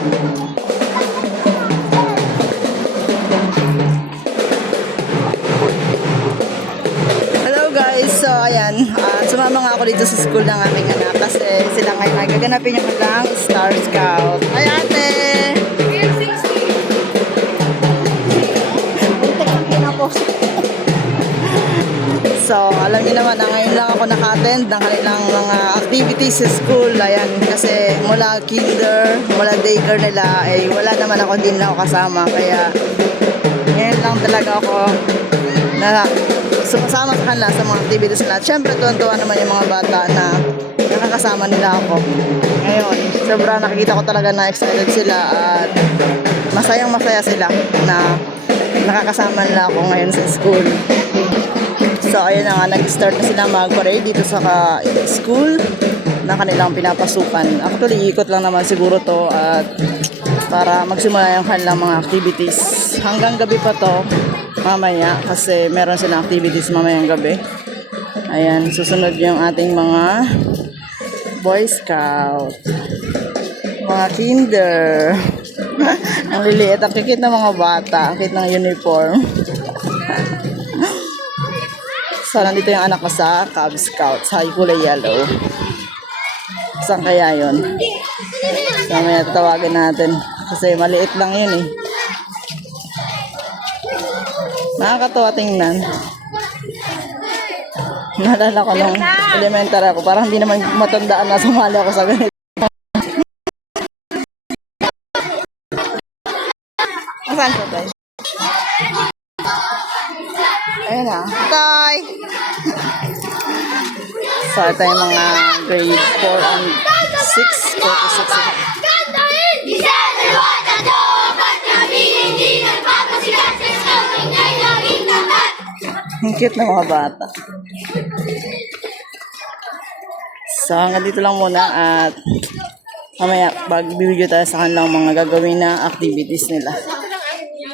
Hello guys, so ayan, sumama nga ako dito sa school ng aking anak kasi sila ngayon nagaganapin yung kanilang Star Scout. Ay ate! So, alam niyo naman na ngayon lang ako naka-attend ng kanilang mga activities sa school. Ayan, kasi mula kinder, mula daycare nila, ay wala naman ako, din lang ako kasama. Kaya, ngayon lang talaga ako na sumasama sa kanila sa mga activities nila. Siyempre, tuwan-tuwa naman yung mga bata na nakakasama nila ako. Ngayon, sobrang nakikita ko talaga na excited sila at masayang-masaya sila na nakakasama nila ako ngayon sa school. So, ayun na nga, nag-start na sila mag-parade dito sa school na kanilang pinapasukan. Actually, ikot lang naman siguro to at para magsimula yung kanilang mga activities. Hanggang gabi pa to, mamaya, kasi meron silang activities mamayang gabi. Ayan, susunod yung ating mga Boy Scout. Mga kinder. Ang liliit, ang kikit ng mga bata, ang kikit ng uniform. So, nandito yung anak ko sa Cub Scouts, kulay yellow. Saan kaya yun? So, may tatawagin natin. Kasi maliit lang yun eh. Nakakatawa tingnan. Naalala ko nung elementary ako. Parang hindi naman matandaan na sumali ako sa ganito. Saan ko tayo? Ayan na. Tay! So, ito yung mga grade 4 and 6. 4 to 6. Ang cute na mga bata. So, hanggang dito lang muna at mamaya, pag-video tayo sa kanilang mga gagawin na activities nila.